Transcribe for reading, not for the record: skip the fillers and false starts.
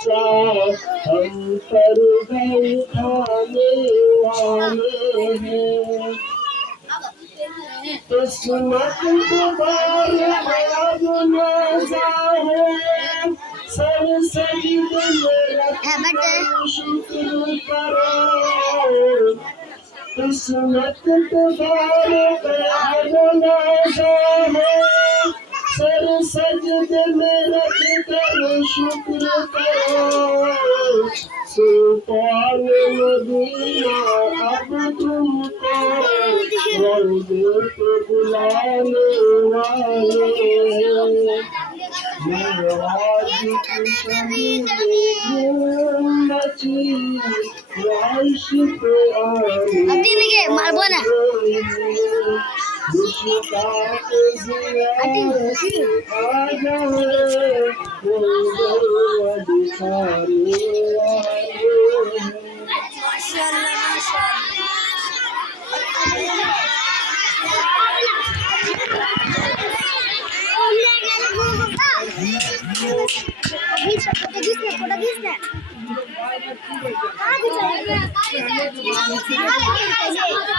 बच्चा हम पर बैठाने वाले हैं। किस्मत दोबारा अब मजा है, सर सजदे में रखकर शुक्र करो। किस्मत दोबारा अब मजा है, सर सजदे में रखकर शुक्र करो। सुल्तान मदीना अब तुमको रोज़े पे बुलाने वाले हैं। मेराज की शमीं मची राइश पे आने वाले हैं। मुश्ताक ज़ियारत आ जाए, वो दिखाने वाले हैं। फोटो